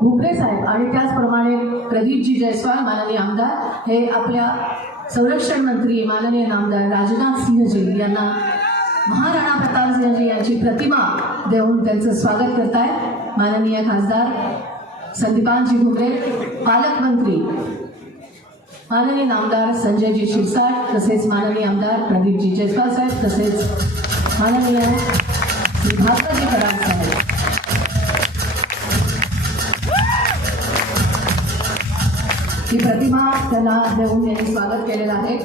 भुमरे साहेब आणि त्याचप्रमाणे प्रदीपजी जयस्वाल माननीय आमदार हे आपल्या संरक्षण मंत्री माननीय नामदार राजनाथ सिंहजी यांना महाराणा प्रताप सिंहजी यांची प्रतिमा देऊन त्यांचं स्वागत करतायत। माननीय खासदार संदीपानजी भुमरे, पालकमंत्री माननीय नामदार संजयजी शिरसाट, तसेच माननीय आमदार प्रदीपजी जयस्वाल साहेब, तसेच माननीय श्री भास्करजी कराड साहेब। ही प्रतिमा त्यांना देऊन यांनी स्वागत केलेलं आहे।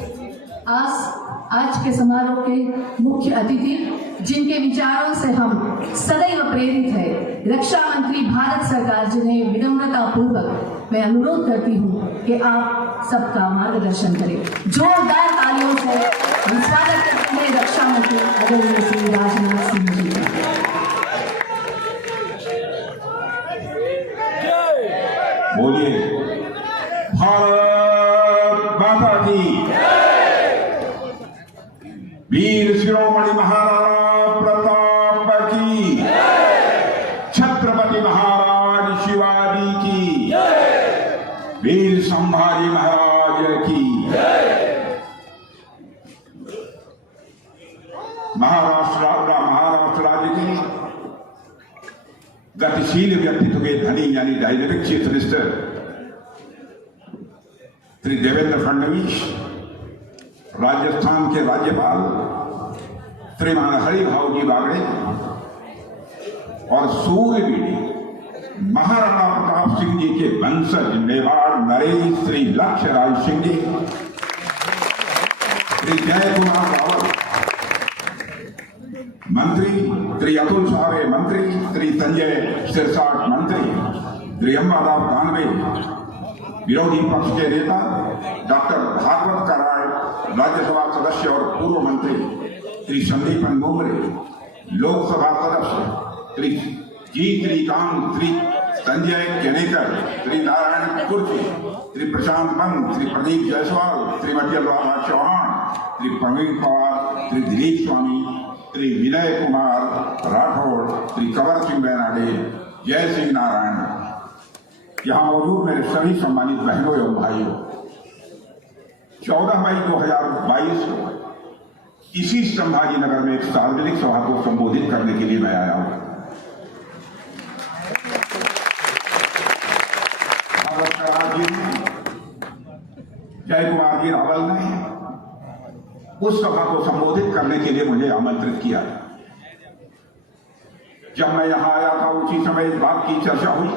आज के समारोह के मुख्य अतिथि जिनके विचारों से हम सदैव प्रेरित है, रक्षा मंत्री भारत सरकार, जिन्हें विनम्रता पूर्वक मैं अनुरोध करती हूँ कि आप सबका मार्गदर्शन करें। जोरदार तालियों से हम स्वागत करते हैं रक्षा मंत्री आदरणीय श्री राजनाथ सिंह जी का। बोलिए भारत माता की, वीर शिरोमणि महाराणा प्रताप की, छत्रपति महाराज शिवाजी की, वीर संभाजी महाराज की। महाराष्ट्र राज्य के गतिशील व्यक्तित्व के धनी यानी dynamic chief minister Shri Devendra Fadnavis, Rajasthan के राज्यपाल श्रीमान हरिभाऊ जी बागड़े और सूर्यवीर महाराणा प्रताप सिंह जी के वंशज मेवाड़ नरेश श्री लक्ष्य राज सिंह जी, श्री जय कुमार रावत मंत्री, श्री अतुल सावे मंत्री, श्री संजय सिरसाट मंत्री, श्री अंबादास दानवे विरोधी पक्ष के नेता, डॉक्टर भागवत कराड़ राज्यसभा सदस्य और पूर्व मंत्री, श्री संदीपन भुमरे लोकसभा सदस्य, श्री जी श्रीकांत, श्री संजय केनेकर, श्री नारायण कुर्ची, श्री प्रशांत पंत, श्री प्रदीप जायसवाल, श्रीमती अनुराधा चौहान, श्री प्रवीण पवार, श्री दिलीप स्वामी, श्री विनय कुमार राठौड़, श्री कंवर सिंह बैनाडे, जय सिंह नारायण, यहाँ मौजूद मेरे सभी सम्मानित बहनों एवं भाइयों, 14 मई 2022 को इसी संभाजी नगर में एक सार्वजनिक सभा को संबोधित करने के लिए मैं आया हूं। जय कुमार जी रावल ने उस सभा को संबोधित करने के लिए मुझे आमंत्रित किया। जब मैं यहां आया था उसी समय इस बात की चर्चा हुई,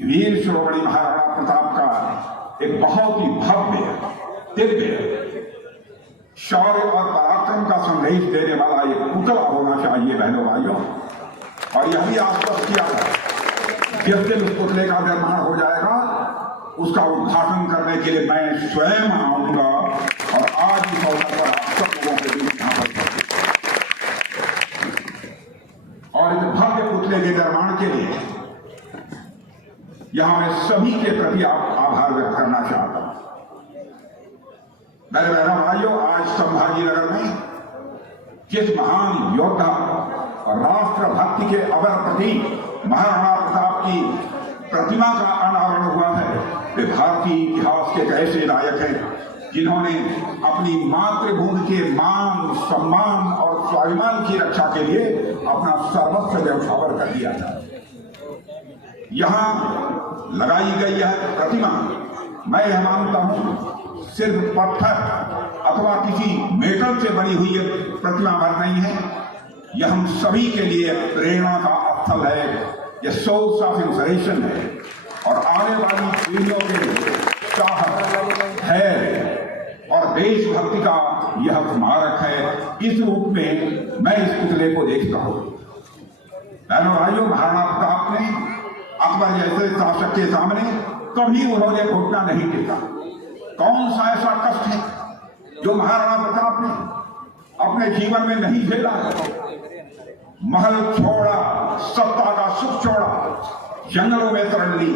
वीर शिरोमणि महाराणा प्रताप का एक बहुत ही भव्य, दिव्य, शौर्य और पराक्रम का संदेश देने वाला एक पुतला होना चाहिए बहनों भाइयों। और यह भी आश्वस्त किया था जिस दिन उस पुतले का निर्माण हो जाएगा उसका उद्घाटन करने के लिए मैं स्वयं आऊंगा। और आज इस अवसर पर आप सब लोगों के बीच यहां पर और इस भव्य पुतले के निर्माण के लिए यहां मैं सभी के प्रति आभार व्यक्त करना चाहता हूं। मेरे बहनों भाइयों, आज संभाजी नगर में जिस महान योद्धा और राष्ट्र भक्ति के अवर प्रतीक महाराणा प्रताप की प्रतिमा का अनावरण हुआ है, वे भारतीय इतिहास के एक ऐसे नायक हैं जिन्होंने अपनी मातृभूमि के मान, सम्मान और स्वाभिमान की रक्षा के लिए अपना सर्वस्व न्यौछावर कर दिया था। यहां लगाई गई यह प्रतिमा मैं यह मानता हूं सिर्फ पत्थर अथवा किसी मेटल से बनी हुई प्रतिमा भर नहीं है, यह हम सभी के लिए प्रेरणा का स्थल है, यह सोर्स ऑफ इंस्पिरेशन है और आने वाली पीढ़ियों के लिए चाहत है और देशभक्ति का यह स्मारक है। इस रूप में मैं इस पुतले को देखता हूं। बहनों भाइयों, महाराणा प्रताप ने अकबर जैसे शासक के सामने कभी उन्होंने घुटना नहीं टेका। कौन सा ऐसा कष्ट है जो महाराणा प्रताप ने अपने जीवन में नहीं झेला है? महल छोड़ा, सत्ता का सुख छोड़ा, जंगलों में शरण ली,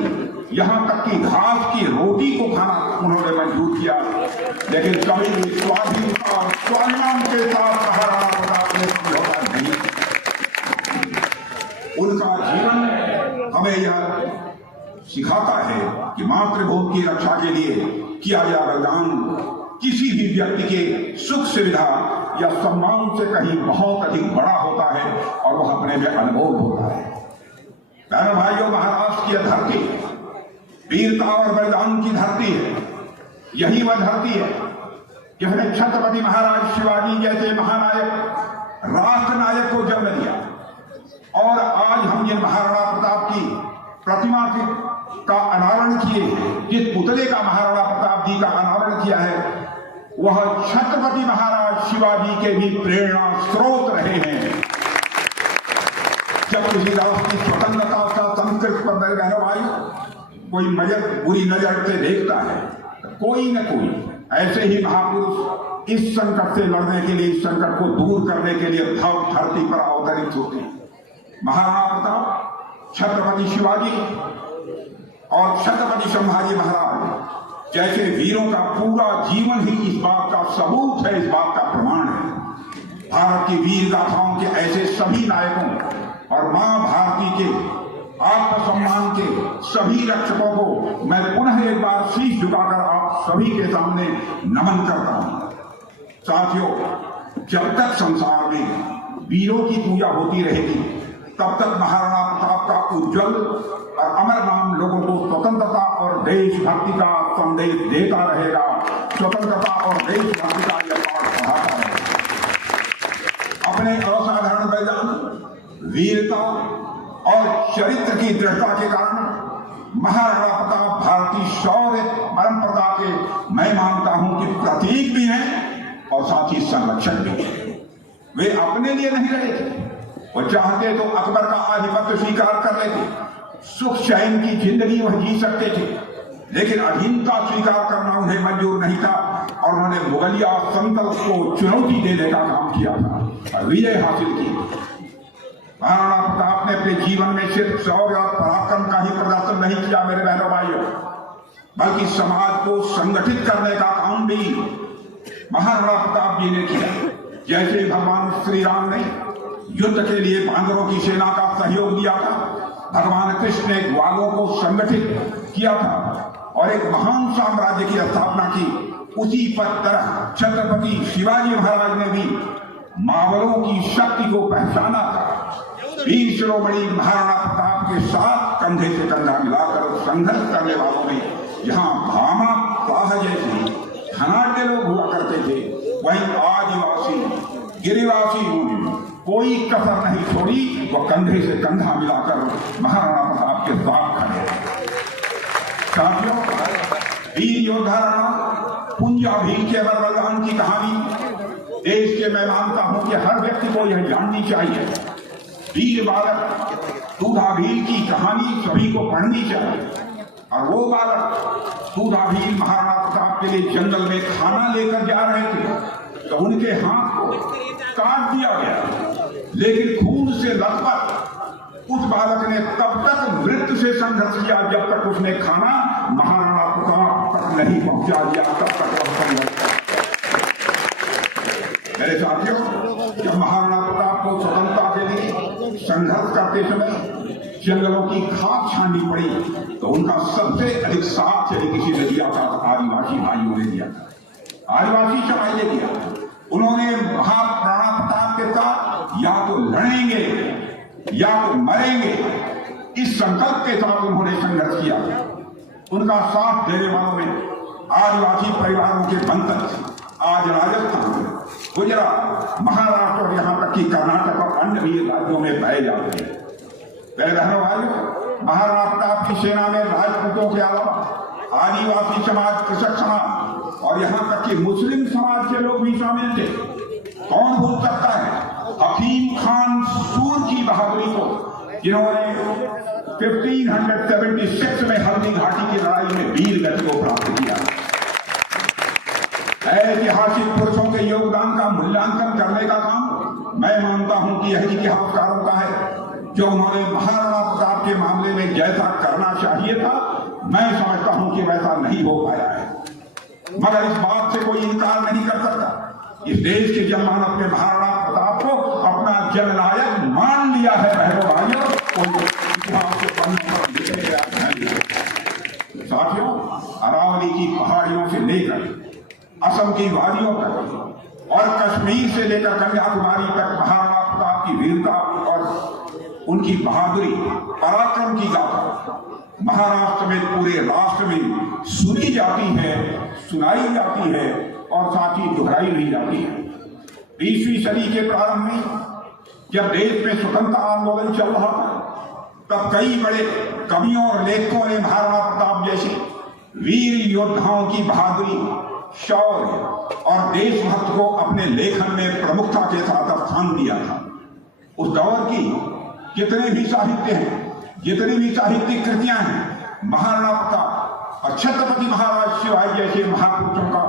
यहां तक कि घास की रोटी को खाना उन्होंने मंजूर किया, लेकिन कभी भी स्वाधीनता और स्वाभिमान के साथ महाराणा प्रताप ने समझौता नहीं। उनका जीवन हमें यह सिखाता है कि मातृभूमि की रक्षा के लिए किया गया बलिदान किसी भी व्यक्ति के सुख सुविधा या सम्मान से कहीं बहुत अधिक बड़ा होता है और वह अपने में अनमोल होता है। बहनों भाइयों, महाराष्ट्र की यह धरती वीरता और बलिदान की धरती है। यही वह धरती है जिसने छत्रपति महाराज शिवाजी जैसे महानायक राष्ट्र नायक को जन्म दिया। और आज हम जिन महाराणा प्रताप की प्रतिमा का अनावरण किए, जिस पुतले का महाराणा प्रताप जी का अनावरण किया है, वह छत्रपति महाराज शिवाजी के भी प्रेरणा स्रोत रहे हैं। जब किसी राष्ट्र की स्वतंत्रता का संस्कृत पर मेरे बहनों भाई कोई बुरी नजर से देखता है, कोई न कोई ऐसे ही महापुरुष इस संकट से लड़ने के लिए, इस संकट को दूर करने के लिए धरती पर अवतरित होते हैं। महाराणा प्रताप, छत्रपति शिवाजी और छत्रपति संभाजी महाराज जैसे वीरों का पूरा जीवन ही इस बात का सबूत है, इस बात का प्रमाण है। भारत की वीर गाथाओं के ऐसे सभी नायकों और मां भारती के आत्मसम्मान के सभी रक्षकों को मैं पुनः एक बार शीश झुकाकर आप सभी के सामने नमन करता हूं। साथियों, जब तक संसार में वीरों की पूजा होती रहेगी, तब तक महाराणा प्रताप का उज्जवल और अमर नाम लोगों को स्वतंत्रता और देशभक्ति का संदेश देता रहेगा। स्वतंत्रता और देशभक्ति का यह पाठ पढ़ाता रहेगा। अपने असाधारण बलिदान, वीरता और चरित्र की दृढ़ता के कारण महाराणा प्रताप भारतीय शौर्य परंपरा के मैं मानता हूं कि प्रतीक भी हैं और साथ ही संरक्षक भी हैं। वे अपने लिए नहीं लड़े थे, वो चाहते तो अकबर का आधिपत्य स्वीकार कर लेते, सुख चैन की जिंदगी वह जी सकते थे, लेकिन अधीनता स्वीकार करना उन्हें मंजूर नहीं था और उन्होंने मुगलिया संकल्प को चुनौती देने का काम किया था और विजय हासिल की। महाराणा प्रताप ने अपने जीवन में सिर्फ शौर्य और पराक्रम का ही प्रदर्शन नहीं किया मेरे बहनों भाइयों, बल्कि समाज को संगठित करने का काम भी महाराणा प्रताप जी ने किया। जैसे भगवान श्री राम ने युद्ध के लिए बांदरों की सेना का सहयोग दिया था, भगवान कृष्ण ने ग्वालों को संगठित किया था और एक महान साम्राज्य की स्थापना की, उसी तरह छत्रपति शिवाजी महाराज ने भी मावलों की शक्ति को पहचाना था। वीर शिरोमणि महाराणा प्रताप के साथ कंधे से कंधा मिलाकर संघर्ष करने वालों में जहां भामा शाह जैसे धनाढ़ लोग हुआ करते थे, वहीं आदिवासी गिरिवासी कोई कसर नहीं छोड़ी, वह कंधे से कंधा मिलाकर महाराणा प्रताप के साथ खड़े। साथियों, वीर योद्धा राणा पुंजा भील के बलिदान की कहानी देश के मैं मानता हूं कि हर व्यक्ति को यह जाननी चाहिए। वीर बालक दूधा भील की कहानी सभी को पढ़नी चाहिए। और वो बालक दूधा भील महाराणा प्रताप के लिए जंगल में खाना लेकर जा रहे थे तो उनके हाथ को काट दिया गया, लेकिन खून से लथपथ उस बालक ने तब तक मृत्यु से संघर्ष किया जब तक उसने खाना महाराणा प्रताप तक नहीं पहुंचा दिया, तब तक वह संघर्ष। मेरे साथियों, जब महाराणा प्रताप को स्वतंत्रता के लिए संघर्ष करते समय जंगलों की खाद छाननी पड़ी तो उनका सबसे अधिक साथ यदि किसी ने दिया था आदिवासी भाइयों ने दिया था, आदिवासी समाज ने दिया। उन्होंने महाराणा प्रताप के साथ या तो लड़ेंगे या तो मरेंगे, इस संकल्प के साथ उन्होंने संघर्ष किया। उनका साथ देने वालों में आदिवासी परिवारों के बंधक आज राजस्थान, गुजरात, महाराष्ट्र और यहाँ तक कि कर्नाटक और अन्य भी राज्यों में बहे जाते हैं। मेरे बहनों भाइयों, महाराणा प्रताप की सेना में राजपूतों के अलावा आदिवासी समाज, कृषक समाज और यहाँ तक कि मुस्लिम समाज के लोग भी शामिल थे। कौन भूल सकता है हकीम खान सूर की बहादुरी को, जिन्होंने 1576 में हल्दी घाटी की लड़ाई में वीर गति को प्राप्त किया। ऐतिहासिक पुरुषों के योगदान का मूल्यांकन करने का काम मैं मानता हूं कि यह इतिहासकारों का है। जो उन्होंने महाराणा प्रताप के मामले में जैसा करना चाहिए था, मैं समझता हूं कि वैसा नहीं हो पाया है, मगर इस बात से कोई इनकार नहीं कर सकता। इस देश के जनमानस ने महाराणा प्रताप को अपना जननायक मान लिया है। बहनों भाइयों, उनको इतिहास के पन्नों पर लिखे गया है। साथियों, अरावली की पहाड़ियों से लेकर असम की वादियों तक और कश्मीर से लेकर कन्याकुमारी तक महाराणा प्रताप की वीरता और उनकी बहादुरी, पराक्रम की गाथा महाराष्ट्र में पूरे राष्ट्र में सुनी जाती है, सुनाई जाती है और साथ ही दोहराई भी जाती है। 20वीं सदी के प्रारंभ में जब देश में स्वतंत्रता आंदोलन चल रहा था, तब कई बड़े कवियों और लेखकों ने महाराणा प्रताप जैसे वीर योद्धाओं की बहादुरी, शौर्य और देशभक्त को अपने लेखन में प्रमुखता के साथ स्थान दिया था। उस दौर की जितने भी साहित्य हैं, जितनी भी साहित्यिक कृतियां हैं, महाराणा प्रताप और छत्रपति महाराज शिवाजी जैसे महापुरुषों का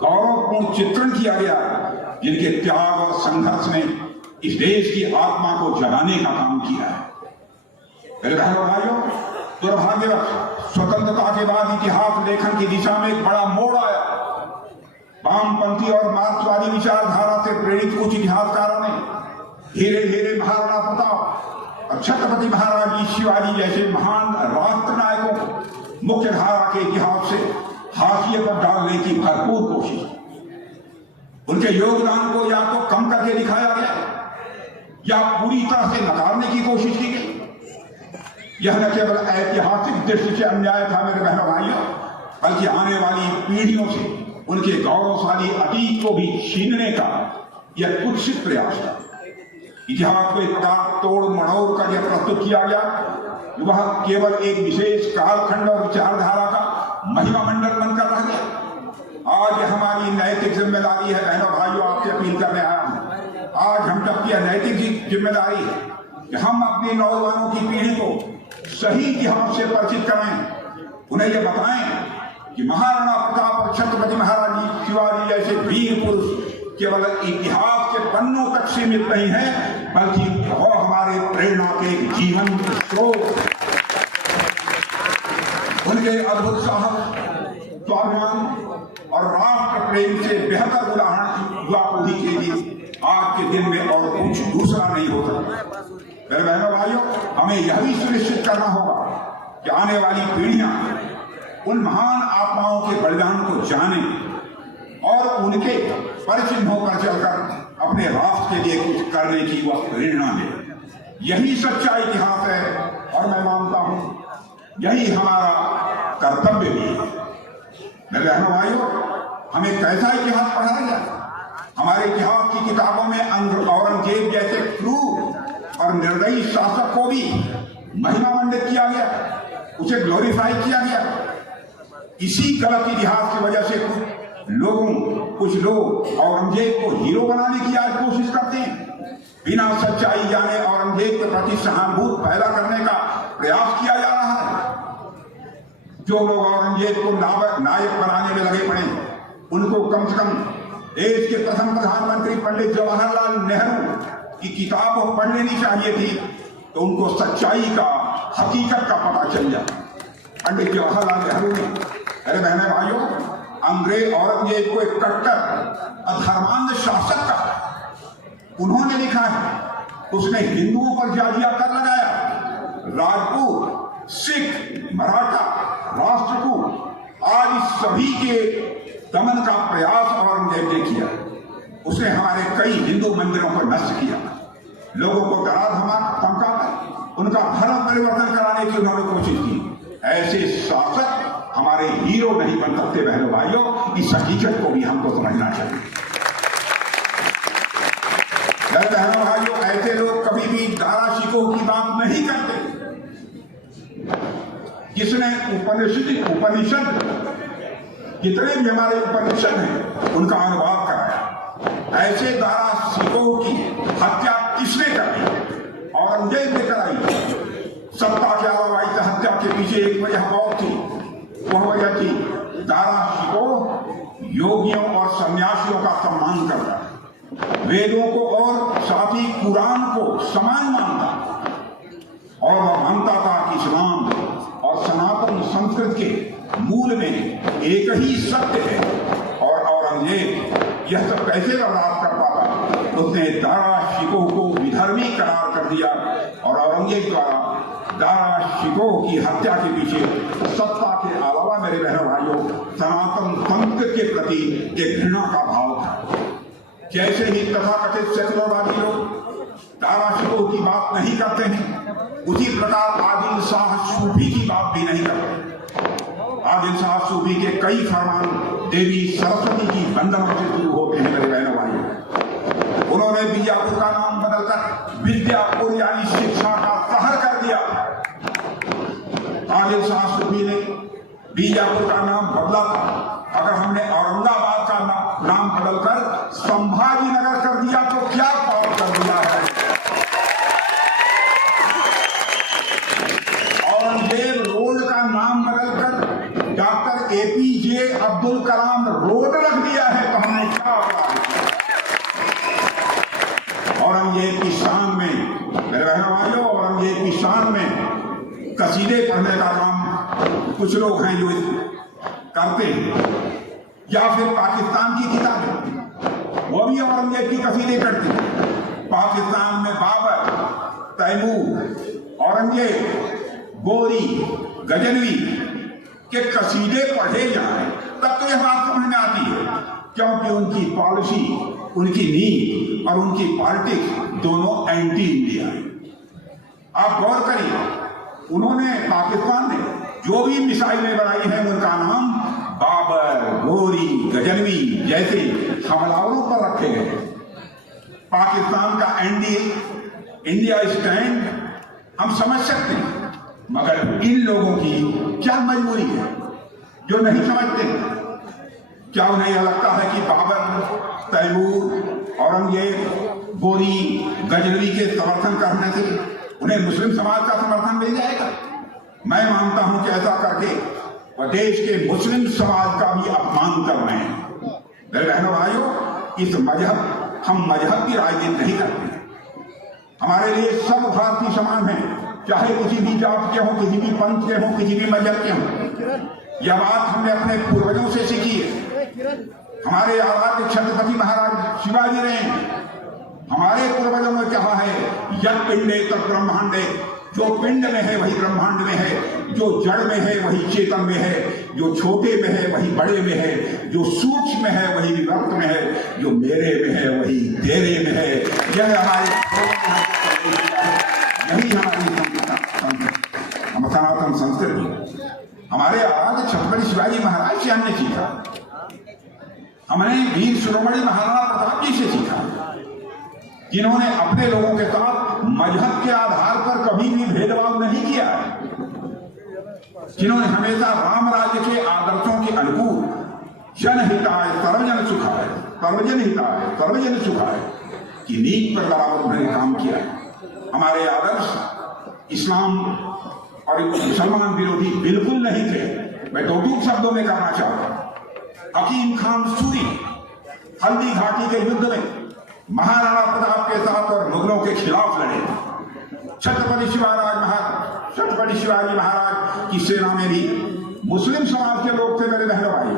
गौरवपूर्ण चित्रण किया गया है, जिनके त्याग और संघर्ष ने इस देश की आत्मा को जगाने का काम किया है। मेरे बहनों भाइयों, दुर्भाग्यवश स्वतंत्रता के बाद इतिहास लेखन की दिशा में एक बड़ा मोड़ आया। वामपंथी और मार्क्सवादी विचारधारा से प्रेरित कुछ इतिहासकारों ने धीरे धीरे महाराणा प्रताप और छत्रपति महाराज शिवाजी जैसे महान राष्ट्र नायकों को मुख्य धारा के इतिहास से हाशिए पर डालने की भरपूर कोशिश की। उनके योगदान को या तो कम करके दिखाया गया या पूरी तरह से नकारने की कोशिश की गई। यह न केवल ऐतिहासिक दृष्टि से अन्याय था मेरे बहनों भाइयों, बल्कि आने वाली पीढ़ियों से उनके गौरवशाली अतीत को भी छीनने का यह कुत्सित प्रयास था। इतिहास को इस प्रकार तोड़ मड़ोड़ कर यह प्रस्तुत किया गया, वह केवल एक विशेष कालखंड और विचारधारा का महिमा मंडल बनकर रह गया। आज हमारी नैतिक जिम्मेदारी है बहनों भाइयों, आपसे अपील करने आया हूं। आज हम सबकी नैतिक जिम्मेदारी है कि हम अपनी नौजवानों की पीढ़ी को सही इतिहास से परिचित कराएं, उन्हें यह बताएं कि महाराणा प्रताप और छत्रपति महाराज शिवाजी जैसे वीर पुरुष केवल इतिहास के पन्नों तक सीमित नहीं है, बल्कि वह हमारे प्रेरणा के जीवन स्रोत। उनके अद्भुत साहस, स्वाभिमान और राष्ट्र प्रेम से बेहतर उदाहरण युवा पीढ़ी के लिए आज के दिन में और कुछ दूसरा नहीं हो सकता। मेरे बहनों भाइयों, हमें यह भी सुनिश्चित करना होगा कि आने वाली पीढ़ियां उन महान आत्माओं के बलिदान को जाने और उनके परिचिन्हों पर चलकर अपने राष्ट्र के लिए कुछ करने की वह प्रेरणा ले। यही सच्चा इतिहास है और मैं मानता हूं यही हमारा कर्तव्य भी है। मेरे बहनों भाइयों, हमें कैसा इतिहास पढ़ाया जाए? हमारे इतिहास की किताबों में औरंगजेब जैसे क्रूर और निर्दयी शासक को भी महिमा मंडित किया गया, उसे ग्लोरीफाई किया गया। इसी गलत इतिहास की वजह से कुछ लोग औरंगजेब को हीरो बनाने की आज कोशिश करते हैं। बिना सच्चाई जाने औरंगजेब के प्रति सहानुभूति पैदा करने का प्रयास किया जा रहा है। जो लोग औरंगजेब को नायक बनाने में लगे पड़े, उनको कम से कम देश के प्रथम प्रधानमंत्री पंडित जवाहरलाल नेहरू की किताब पढ़ लेनी चाहिए थी, तो उनको सच्चाई का, हकीकत का पता चल जाए। पंडित जवाहरलाल नेहरू ने, अरे बहने भाइयों, अंग्रेज औरंगजेब को एक कट्टर अधर्मांध शासक का उन्होंने लिखा है। उसने हिंदुओं पर जाजिया कर लगाया, राजपूत, सिख, मराठा, राष्ट्रकूट आदि सभी के दमन का प्रयास औरंगजेब ने किया। उसने हमारे कई हिंदू मंदिरों पर नष्ट किया, लोगों को डरा धमकाकर उनका धर्म परिवर्तन कराने की उन्होंने कोशिश की। ऐसे शासक हमारे हीरो नहीं बन सकते बहनों भाइयों, इस हकीकत को भी हमको समझना चाहिए। बहनों भाइयों, ऐसे लोग कभी भी दारा शिकोह की बात नहीं करते। जिसने उपनिषद जितने भी हमारे उपनिषद हैं उनका अनुवाद कराया, ऐसे दारा शिकोह की हत्या किसने कराई? औरंगजेब ने कराई। सत्ता के अलावा इस हत्या के पीछे एक वजह और थी, वह वजह थी दारा शिकोह योगियों और सन्यासियों का सम्मान करता, वेदों को और साथ ही कुरान को समान मानता, और वह मानता था कि इस्लाम और सनातन संस्कृत के मूल में एक ही सत्य है। और औरंगजेब यह सब कैसे बर्दाश्त कर पाता? उसने दारा शिकोह को विधर्मी करार कर दिया और औरंगजेब द्वारा दारा शिकोह की हत्या के पीछे सत्ता के अलावा मेरे बहनों भाइयों सनातन तंत्र के प्रति एक घृणा का भाव था। जैसे ही तथाकथित सेकुलरवादी लोग दारा शिकोह की बात नहीं करते हैं, उसी प्रकार आदिल शाह सूफी की बात भी नहीं करते। आदिल शाह सूफी के कई फरमान देवी सरस्वती की वंदना से शुरू होते हैं मेरे बहनों भाइयों। उन्होंने बीजापुर का नाम बदलकर विद्यापुर यानी शिक्षा का शहर कर दिया। आदिल शाह सूफी ने बीजापुर का नाम बदला था, अगर हमने औरंगाबाद का नाम बदलकर संभाजी नगर कर दिया तो क्या पाप कर दिया है। औरंगजेब रोड का नाम बदलकर doctor APJ Abdul Kalam road रख दिया है तो हमने क्या अपराध किया। औरंगजेब की शान में मेरे बहनों भाइयों, औरंगजेब की शान में कसीदे पढ़ने का काम कुछ लोग हैं जो करते हैं, या फिर पाकिस्तान की किताबें वो भी औरंगजेब की कसीदे पढ़ती हैं। पाकिस्तान में बाबर, तैमूर, औरंगजेब, गोरी, गजनवी के कसीदे पढ़े जाएं तब तो यह बात समझ में आती है, क्योंकि उनकी पॉलिसी, उनकी नीति और उनकी पॉलिटिक्स दोनों एंटी इंडिया है। आप गौर करिए, उन्होंने पाकिस्तान में जो भी मिसाइलें बनाई हैं उनका नाम बाबर, गोरी, गजनवी जैसे हमलावरों पर रखे गए। पाकिस्तान का इंडिया स्टैंड हम समझ सकते हैं, मगर इन लोगों की क्या मजबूरी है जो नहीं समझते। क्या उन्हें यह लगता है कि बाबर, तैमूर, औरंगजेब, गोरी, गजनवी के समर्थन करने से उन्हें मुस्लिम समाज का समर्थन मिल जाएगा? मैं मानता हूं कि ऐसा करके वह देश के मुस्लिम समाज का भी अपमान कर रहे हैं। मेरे बहनों भाइयों, हम मजहब की राजनीति नहीं करते। हमारे लिए सब भारतीय समान हैं, चाहे किसी भी जात के हों, किसी भी पंथ के हों, किसी भी मजहब के हों। यह बात हमने अपने पूर्वजों से सीखी है। हमारे आराध्य छत्रपति महाराज शिवाजी ने हमारे पूर्वजों ने कहा है, यज्ञ पिंडे तत् ब्रह्मांडे, जो पिंड में है वही ब्रह्मांड में है, जो जड़ में है वही चेतन में है, जो छोटे में है वही बड़े में है, जो सूक्ष्म है वही विभक्त में है, जो मेरे में है वही तेरे में है। यह हमारी यही हमारी सनातन संस्कृति, हमारे आराध्य छत्रपति शिवाजी महाराज से हमने सीखा। हमने वीर शिरोमणि महाराणा प्रताप जी से सीखा, जिन्होंने अपने लोगों के साथ मजहब के आधार पर कभी भी भेदभाव नहीं किया है, जिन्होंने हमेशा राम राज्य के आदर्शों के अनुकूल जनहिताय सर्वजन सुखाय, सर्वजन हिताय सर्वजन सुखाय की नीति पर बराबर उन्होंने काम किया है। हमारे आदर्श इस्लाम और मुसलमान विरोधी बिल्कुल नहीं थे। मैं दो शब्दों में कहना चाहता हूं, हकीम खान सूरी हल्दी घाटी के युद्ध में महाराणा प्रताप के साथ और मुगलों के खिलाफ लड़े। छत्रपति शिवाजी महाराज की सेना में भी मुस्लिम समाज के लोग थे। मेरे बहनों भाई,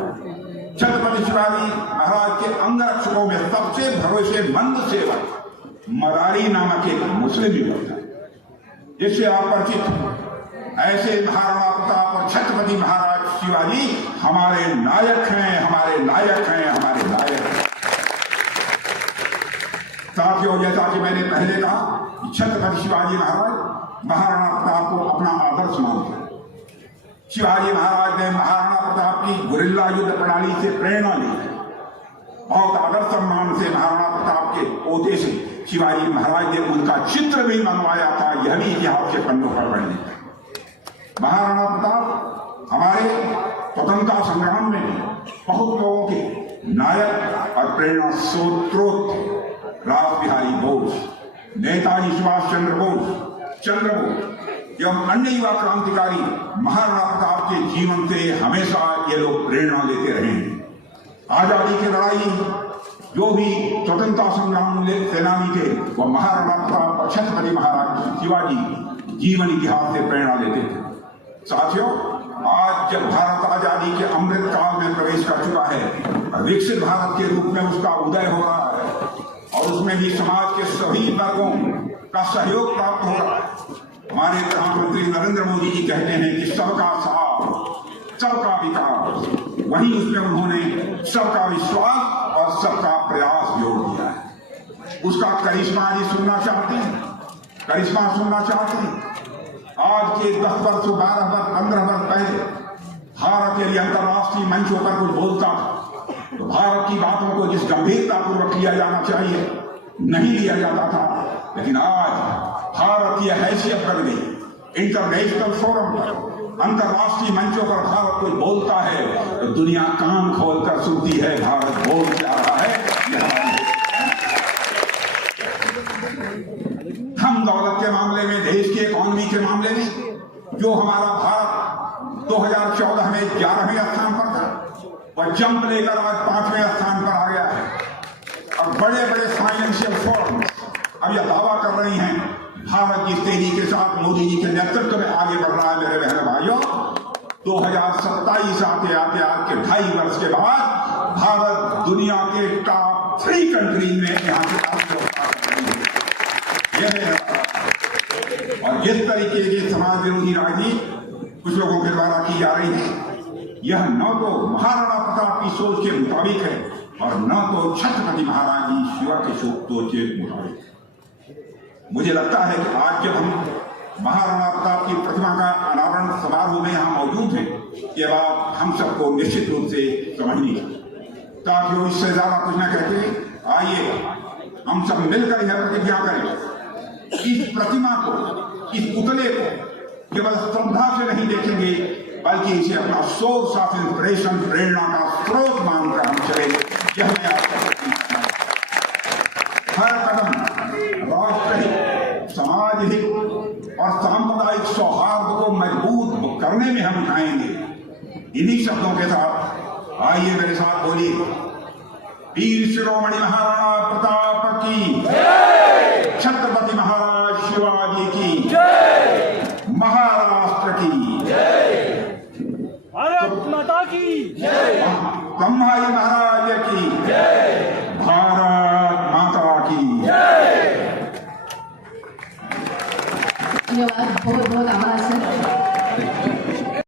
छत्रपति शिवाजी महाराज के अंगरक्षकों में सबसे भरोसेमंद सेवक मदारी नामक एक मुस्लिम युवक था, जिससे आप परिचित हैं। ऐसे महाराणा प्रताप और छत्रपति महाराज शिवाजी हमारे नायक हैं, हमारे नायक हैं, हमारे नायक हैं। साथियों, जैसा कि मैंने पहले कहा, छत्रपति शिवाजी महाराज महाराणा प्रताप को अपना आदर्श मानते। शिवाजी महाराज ने महाराणा प्रताप की गुरिल्ला युद्ध प्रणाली से प्रेरणा ली। बहुत आदर सम्मान से महाराणा प्रताप के पोते से शिवाजी महाराज ने उनका चित्र भी मंगवाया था। यह भी इतिहास के पन्नों पर पढ़ने का। महाराणा प्रताप हमारे स्वतंत्रता संग्राम में बहुत लोगों के नायक और प्रेरणा स्रोत रास बिहारी बोस, नेताजी सुभाष चंद्र बोस एवं अन्य युवा क्रांतिकारी महाराणा प्रताप के जीवन से हमेशा ये लोग प्रेरणा लेते रहे हैं। आजादी की लड़ाई जो भी स्वतंत्रता संग्राम सेनानी थे, वह महाराणा प्रताप और छत्रपति महाराज शिवाजी जीवन इतिहास से प्रेरणा लेते थे। साथियों, आज जब भारत आजादी के अमृत काल में प्रवेश कर चुका है, विकसित भारत के रूप में उसका उदय हो रहा है और उसमें भी समाज के सभी वर्गों का सहयोग प्राप्त हो रहा है, हमारे प्रधानमंत्री नरेंद्र मोदी जी कहते हैं कि सबका साथ सबका विकास, वहीं उसमें उन्होंने सबका विश्वास और सबका प्रयास जोड़ दिया है। उसका करिश्मा आज सुनना चाहते हैं, करिश्मा सुनना चाहते हैं। आज के 10 वर्ष 12 वर्ष 15 वर्ष पहले भारत यदि अंतर्राष्ट्रीय मंचों पर कुछ बोलता था तो भारत की बातों को जिस गंभीरता पूर्वक लिया जाना चाहिए नहीं लिया जाता था, लेकिन आज भारत की हैसियत बढ़ गई। इंटरनेशनल फोरम पर, अंतर्राष्ट्रीय मंचों पर भारत कोई बोलता है तो दुनिया कान खोलकर सुनती है भारत बोल क्या रहा है। हम दौलत के मामले में, देश की इकोनॉमी के मामले में, जो हमारा भारत 2014 में 11वें स्थान पर था, वह जंप लेकर आज 5वें स्थान पर आ गया है। और बड़े बड़े फाइनेंशियल फर्म अब यह दावा कर रही हैं भारत जिस तेजी के साथ मोदी जी के नेतृत्व में आगे बढ़ रहा है। मेरे बहन भाइयों, 2027 आते आते आज के 2.5 वर्ष के बाद भारत दुनिया के टॉप 3 कंट्री में यहाँ से और जिस तरीके की समाज विरोधी राजनीति कुछ लोगों के द्वारा की जा रही है, यह न तो महाराणा प्रताप की सोच के मुताबिक है और न तो छत्रपति महाराज जी शिवा के सोच के मुताबिक। मुझे लगता है कि आज जब हम महाराणा प्रताप की प्रतिमा का अनावरण समारोह में यहाँ मौजूद हैं, ये बात हम सबको निश्चित रूप से समझनी चाहिए। ताकि वो इससे ज्यादा कुछ न कहते, आइए हम सब मिलकर यह प्रतिज्ञा करें, इस प्रतिमा को, इस पुतले को केवल श्रद्धा से नहीं देखेंगे, बल्कि इसे अपना सोर्स ऑफ इंस्पिरेशन, प्रेरणा का स्रोत मानकर हम चलेंगे। यह मैं आपको हर कदम राष्ट्रहित, समाज हित और सामुदायिक सौहार्द को मजबूत करने में हम उठाएंगे। इन्हीं शब्दों के साथ आइए मेरे साथ बोलिए, वीर शिरोमणि महाराणा प्रताप की, छत्रपति महाराज शिवाजी की, महाराष्ट्र की, भारत माता की, ब्रह्माजी महाराज